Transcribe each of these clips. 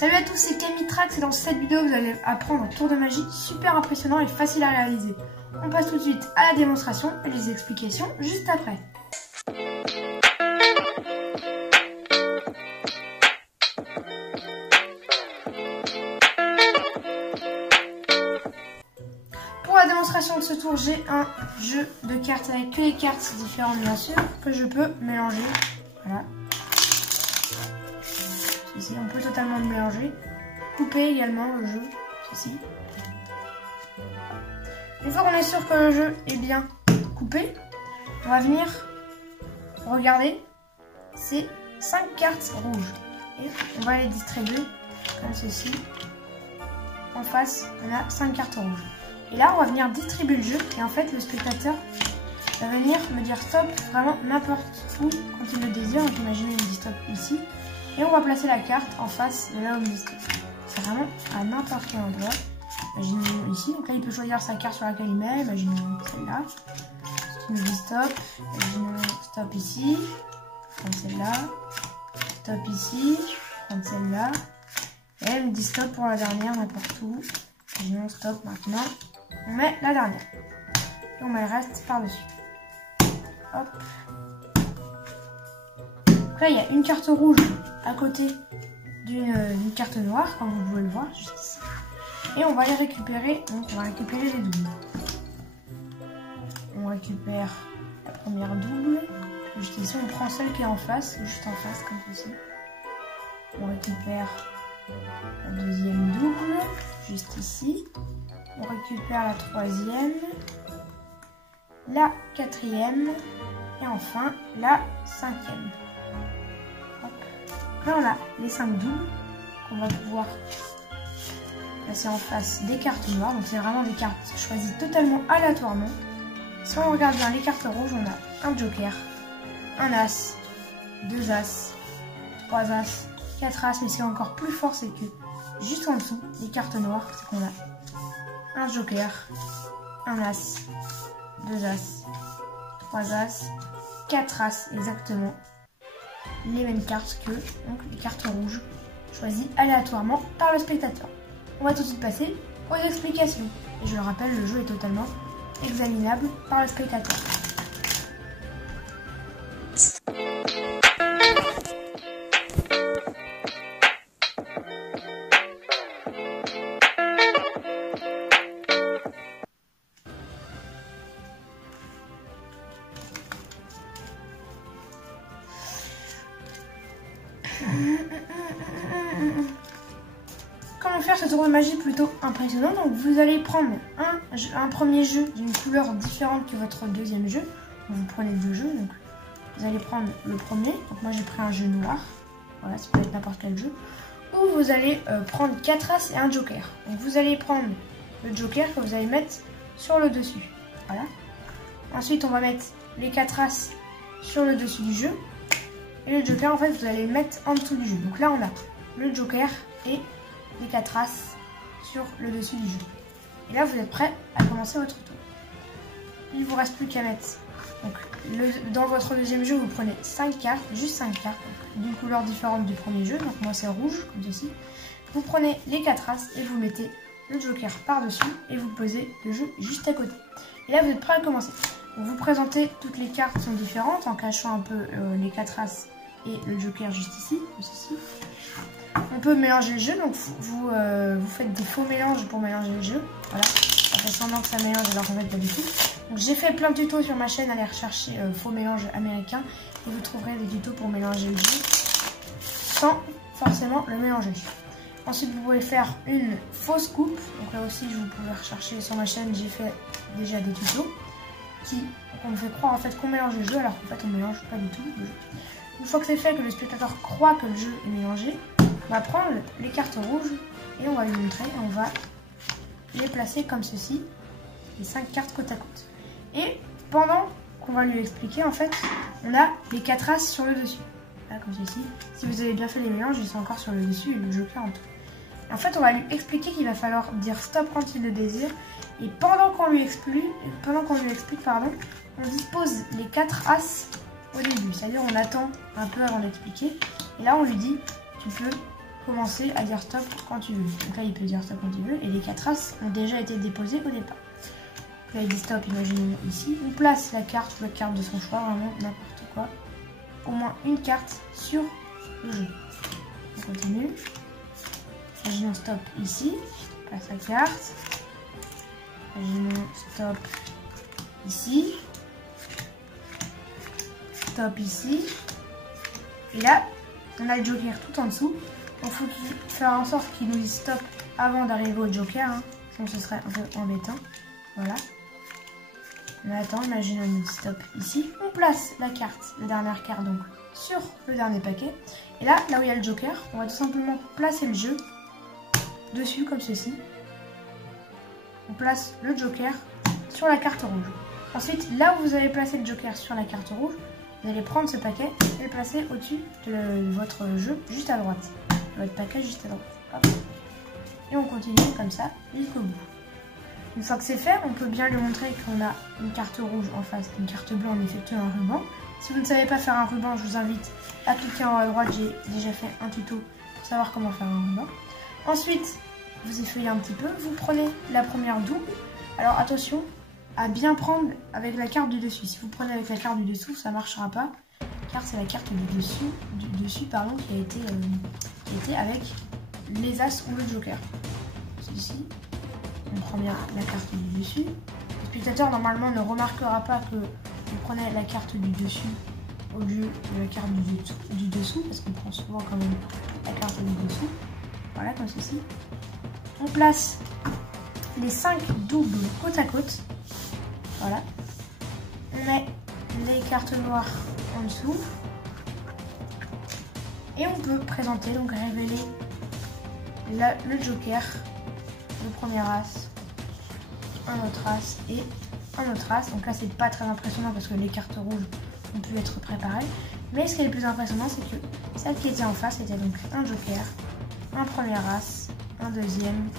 Salut à tous, c'est Camitrax et dans cette vidéo vous allez apprendre un tour de magie super impressionnant et facile à réaliser. On passe tout de suite à la démonstration et les explications juste après. Pour la démonstration de ce tour, j'ai un jeu de cartes avec que les cartes différentes bien sûr que je peux mélanger. Voilà. Ici, on peut totalement le mélanger. Couper également le jeu, ceci. Une fois qu'on est sûr que le jeu est bien coupé, on va venir regarder ces 5 cartes rouges. Et on va les distribuer comme ceci. En face, on a 5 cartes rouges. Et là, on va venir distribuer le jeu. Et en fait, le spectateur va venir me dire stop vraiment n'importe où quand il le désire. Donc imaginez, il me dit stop ici. Et on va placer la carte en face de là où il me dit stop. C'est vraiment à n'importe quel endroit. Imaginez ici. Donc là, il peut choisir sa carte sur laquelle il met. Imaginez celle-là. Il me dit stop. Imaginez stop ici. Prendre celle-là. Stop ici. Prendre celle-là. Et elle me dit stop pour la dernière, n'importe où. Imaginons stop maintenant. On met la dernière. Et on met le reste par-dessus. Hop. Donc là, il y a une carte rouge à côté d'une carte noire, comme vous pouvez le voir, juste ici. Et on va les récupérer. Donc, on va récupérer les doubles. On récupère la première double. Juste ici, on prend celle qui est en face, juste en face, comme ceci. On récupère la deuxième double, juste ici. On récupère la troisième, la quatrième et enfin la cinquième. Hop. Là on a les 5 doubles qu'on va pouvoir placer en face des cartes noires. Donc c'est vraiment des cartes choisies totalement aléatoirement. Si on regarde bien les cartes rouges, on a un joker, un as, 2 as, 3 as, 4 as, mais c'est encore plus fort, c'est que juste en dessous des cartes noires, c'est qu'on a un joker, un as, 2 as, 3 as, 4 as, exactement les mêmes cartes que donc, les cartes rouges choisies aléatoirement par le spectateur. On va tout de suite passer aux explications. Et je le rappelle, le jeu est totalement examinable par le spectateur. Comment faire ce tour de magie plutôt impressionnant? Donc vous allez prendre un premier jeu d'une couleur différente que votre deuxième jeu. Donc, vous prenez 2 jeux, donc vous allez prendre le premier. Donc moi j'ai pris un jeu noir, voilà, ça peut être n'importe quel jeu. Ou vous allez prendre 4 as et un joker. Donc vous allez prendre le joker que vous allez mettre sur le dessus, voilà. Ensuite on va mettre les 4 as sur le dessus du jeu. Et le joker, en fait, vous allez le mettre en dessous du jeu. Donc là, on a le joker et les 4 as sur le dessus du jeu. Et là, vous êtes prêts à commencer votre tour. Il ne vous reste plus qu'à mettre. Donc, dans votre deuxième jeu, vous prenez 5 cartes, juste 5 cartes, d'une couleur différente du premier jeu. Donc moi, c'est rouge, comme ceci. Vous prenez les 4 as et vous mettez le joker par-dessus et vous posez le jeu juste à côté. Et là, vous êtes prêts à commencer. Donc, vous présentez, toutes les cartes sont différentes en cachant un peu les 4 as et le joker juste ici, comme ceci. On peut mélanger le jeu, donc vous faites des faux mélanges pour mélanger le jeu. Voilà, ça fait semblant que ça mélange alors qu'en fait pas du tout. Donc j'ai fait plein de tutos sur ma chaîne, allez rechercher faux mélange américain et vous trouverez des tutos pour mélanger le jeu sans forcément le mélanger. Ensuite vous pouvez faire une fausse coupe, donc là aussi vous pouvez rechercher sur ma chaîne, j'ai fait déjà des tutos on me fait croire en fait qu'on mélange le jeu alors qu'en fait on mélange pas du tout le jeu. Une fois que c'est fait, que le spectateur croit que le jeu est mélangé, on va prendre les cartes rouges et on va lui montrer et on va les placer comme ceci, les 5 cartes côte à côte. Et pendant qu'on va lui expliquer, en fait, on a les 4 as sur le dessus. Là, comme ceci. Si vous avez bien fait les mélanges, ils sont encore sur le dessus et le joker en tout. Et en fait, on va lui expliquer qu'il va falloir dire stop quand il le désire. Et pendant qu'on lui explique, on dispose les 4 as au début. C'est-à-dire on attend un peu avant d'expliquer. Et là, on lui dit, tu peux commencer à dire stop quand tu veux. Donc là, il peut dire stop quand il veut. Et les 4 as ont déjà été déposés au départ. Là, il dit stop, imaginez ici. On place la carte de son choix, vraiment n'importe quoi. Au moins une carte sur le jeu. On continue. Imaginons stop ici. On place la carte. Imaginons stop ici. Stop ici. Et là, on a le joker tout en dessous. Donc, il faut faire en sorte qu'il nous dise stop avant d'arriver au joker. Hein. Sinon, ce serait un peu embêtant. Voilà. On attend, imaginons une stop ici. On place la carte, la dernière carte donc, sur le dernier paquet. Et là où il y a le joker, on va tout simplement placer le jeu dessus comme ceci. On place le joker sur la carte rouge. Ensuite, là où vous avez placé le joker sur la carte rouge, vous allez prendre ce paquet et le placer au-dessus de votre jeu, juste à droite. Votre paquet juste à droite. Hop. Et on continue comme ça jusqu'au bout. Une fois que c'est fait, on peut bien lui montrer qu'on a une carte rouge en face, une carte bleue en effectuant un ruban. Si vous ne savez pas faire un ruban, je vous invite à cliquer en haut à droite. J'ai déjà fait un tuto pour savoir comment faire un ruban. Ensuite, vous effeuillez un petit peu, vous prenez la première double. Alors attention à bien prendre avec la carte du dessus. Si vous prenez avec la carte du dessous, ça ne marchera pas, car c'est la carte du dessus qui a été avec les as ou le joker. Ici. On prend bien la carte du dessus. Le spectateur normalement ne remarquera pas que vous prenez la carte du dessus au lieu de la carte du dessous, parce qu'on prend souvent quand même la carte du dessous. Voilà, comme ceci. On place les 5 doubles côte à côte. Voilà. On met les cartes noires en dessous. Et on peut présenter, donc révéler le joker, le premier as, un autre as et un autre as. Donc là, c'est pas très impressionnant parce que les cartes rouges ont pu être préparées. Mais ce qui est le plus impressionnant, c'est que celle qui était en face était donc un joker, un premier as, un deuxième,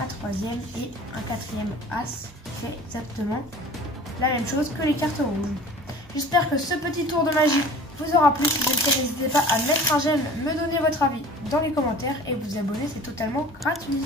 un troisième et un quatrième as qui fait exactement la même chose que les cartes rouges. J'espère que ce petit tour de magie vous aura plu. Si c'est le cas, n'hésitez pas à mettre un j'aime, me donner votre avis dans les commentaires et vous abonner, c'est totalement gratuit.